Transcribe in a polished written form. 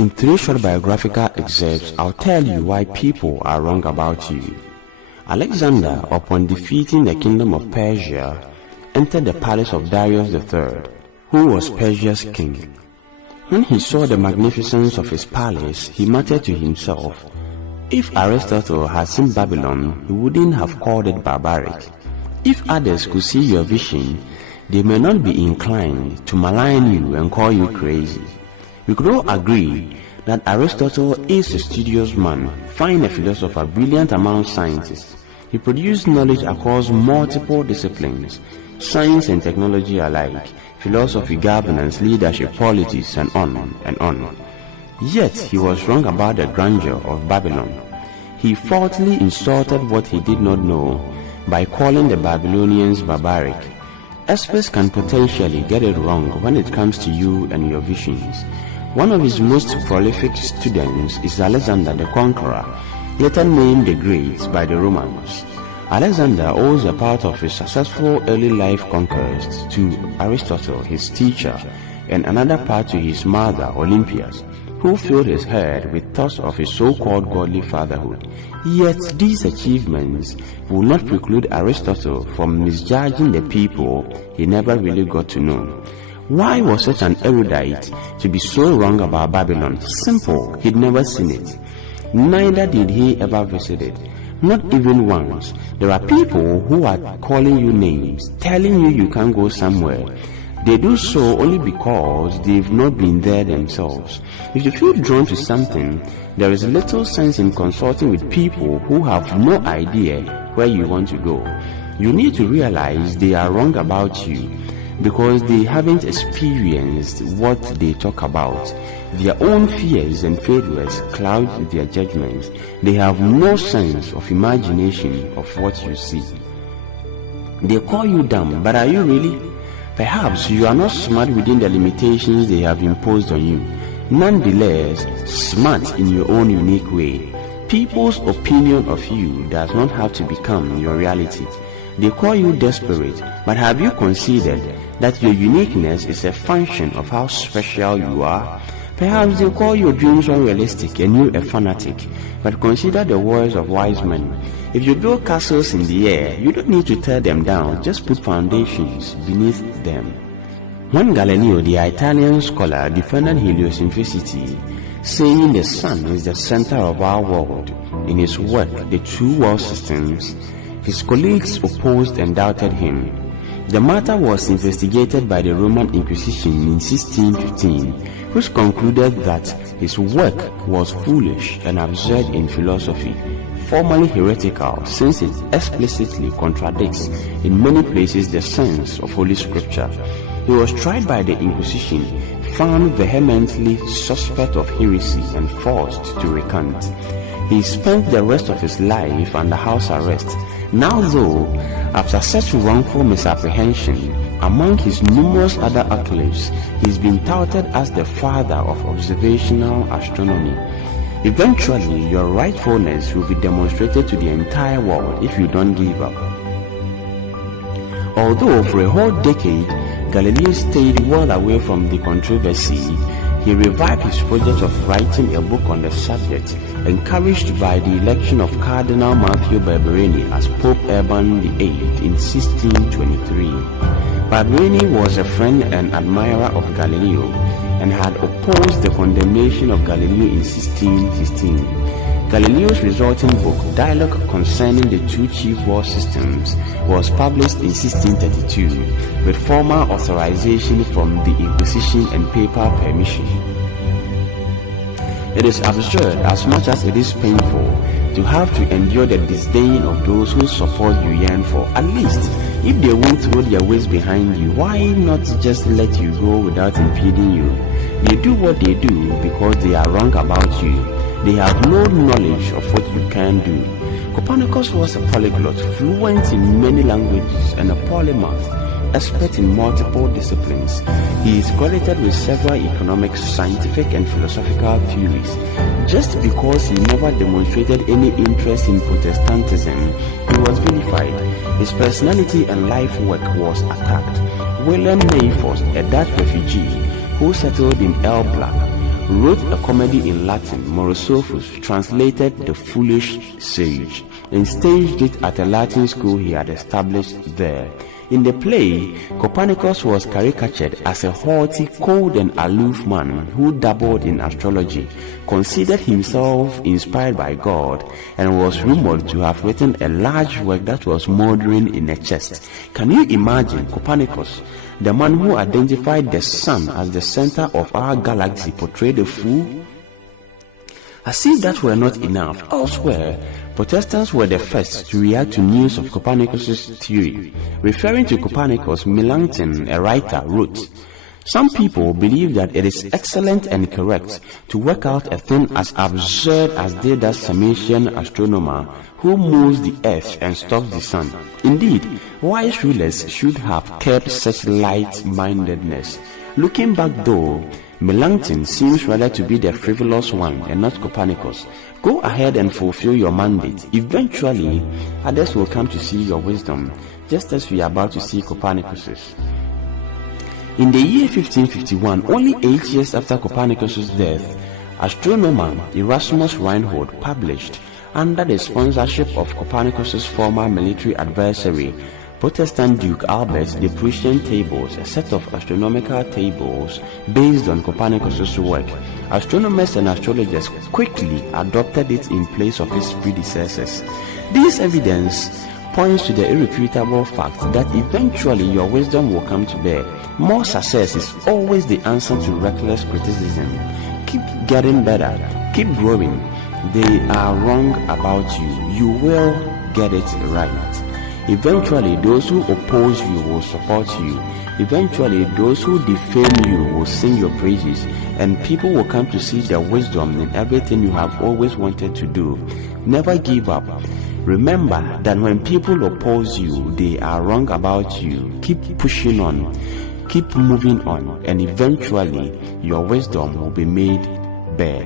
In 3 short biographical excerpts, I'll tell you why people are wrong about you. Alexander, upon defeating the kingdom of Persia, entered the palace of Darius III, who was Persia's king. When he saw the magnificence of his palace, he muttered to himself, if Aristotle had seen Babylon, he wouldn't have called it barbaric. If others could see your vision, they may not be inclined to malign you and call you crazy. We could all agree that Aristotle is a studious man, fine a philosopher, brilliant among scientists. He produced knowledge across multiple disciplines, science and technology alike, philosophy, governance, leadership, politics, and on and on. Yet he was wrong about the grandeur of Babylon. He falsely insulted what he did not know by calling the Babylonians barbaric. Experts can potentially get it wrong when it comes to you and your visions. One of his most prolific students is Alexander the Conqueror, later named the Great by the Romans. Alexander owes a part of his successful early life conquests to Aristotle, his teacher, and another part to his mother, Olympias, who filled his head with thoughts of his so-called godly fatherhood. Yet these achievements will not preclude Aristotle from misjudging the people he never really got to know. Why was such an erudite to be so wrong about Babylon? Simple, he'd never seen it. Neither did he ever visit it. Not even once. There are people who are calling you names, telling you can't go somewhere. They do so only because they've not been there themselves. If you feel drawn to something, there is little sense in consulting with people who have no idea where you want to go. You need to realize they are wrong about you, because they haven't experienced what they talk about. Their own fears and failures cloud their judgments. They have no sense of imagination of what you see. They call you dumb, but are you really? Perhaps you are not smart within the limitations they have imposed on you. Nonetheless, smart in your own unique way. People's opinion of you does not have to become your reality. They call you desperate, but have you considered that your uniqueness is a function of how special you are? Perhaps they call your dreams unrealistic and you a fanatic, but consider the words of wise men. If you build castles in the air, you don't need to tear them down, just put foundations beneath them. When Galileo, the Italian scholar, defended heliocentricity, saying the sun is the center of our world, in his work, The Two World Systems, his colleagues opposed and doubted him. The matter was investigated by the Roman Inquisition in 1615, which concluded that his work was foolish and absurd in philosophy, formally heretical since it explicitly contradicts in many places the sense of Holy Scripture. He was tried by the Inquisition, found vehemently suspect of heresy, and forced to recant. He spent the rest of his life under house arrest. Now though, after such wrongful misapprehension, among his numerous other accolades, he is being touted as the father of observational astronomy. Eventually, your rightfulness will be demonstrated to the entire world if you don't give up. Although for a whole decade, Galileo stayed well away from the controversy, he revived his project of writing a book on the subject, encouraged by the election of Cardinal Matteo Barberini as Pope Urban VIII in 1623. Barberini was a friend and admirer of Galileo and had opposed the condemnation of Galileo in 1616. Galileo's resulting book, Dialogue Concerning the Two Chief World Systems, was published in 1632 with formal authorization from the Inquisition and papal permission. It is absurd as much as it is painful to have to endure the disdain of those whose support you yearn for. At least, if they won't throw their weight behind you, why not just let you go without impeding you? They do what they do because they are wrong about you. They have no knowledge of what you can do. Copernicus was a polyglot, fluent in many languages and a polymath, expert in multiple disciplines. He is credited with several economic, scientific, and philosophical theories. Just because he never demonstrated any interest in Protestantism, he was vilified. His personality and life work was attacked. William Mayford, a Dutch refugee who settled in Elbląg, wrote a comedy in Latin. Morosophus translated The Foolish Sage and staged it at a Latin school he had established there. In the play, Copernicus was caricatured as a haughty, cold and aloof man who dabbled in astrology, considered himself inspired by God, and was rumored to have written a large work that was mouldering in a chest. Can you imagine Copernicus, the man who identified the sun as the center of our galaxy, portrayed a fool? As if that were not enough, elsewhere, Protestants were the first to react to news of Copernicus' theory. Referring to Copernicus, Melanchthon, a writer, wrote, "Some people believe that it is excellent and correct to work out a thing as absurd as did that Sarmatian astronomer who moves the earth and stops the sun. Indeed, wise rulers should have kept such light-mindedness." Looking back though, Melanchthon seems rather to be the frivolous one and not Copernicus. Go ahead and fulfill your mandate. Eventually, others will come to see your wisdom, just as we are about to see Copernicus's. In the year 1551, only 8 years after Copernicus's death, astronomer Erasmus Reinhold published, under the sponsorship of Copernicus's former military adversary, Protestant Duke Albert, the Prussian Tables, a set of astronomical tables based on Copernicus's work. Astronomers and astrologers quickly adopted it in place of its predecessors. This evidence points to the irrefutable fact that eventually your wisdom will come to bear. More success is always the answer to reckless criticism. Keep getting better, keep growing. They are wrong about you. You will get it right. Eventually, those who oppose you will support you. Eventually, those who defame you will sing your praises, and people will come to see the wisdom in everything you have always wanted to do. Never give up. Remember that when people oppose you, they are wrong about you. Keep pushing on, keep moving on, and eventually your wisdom will be made bare.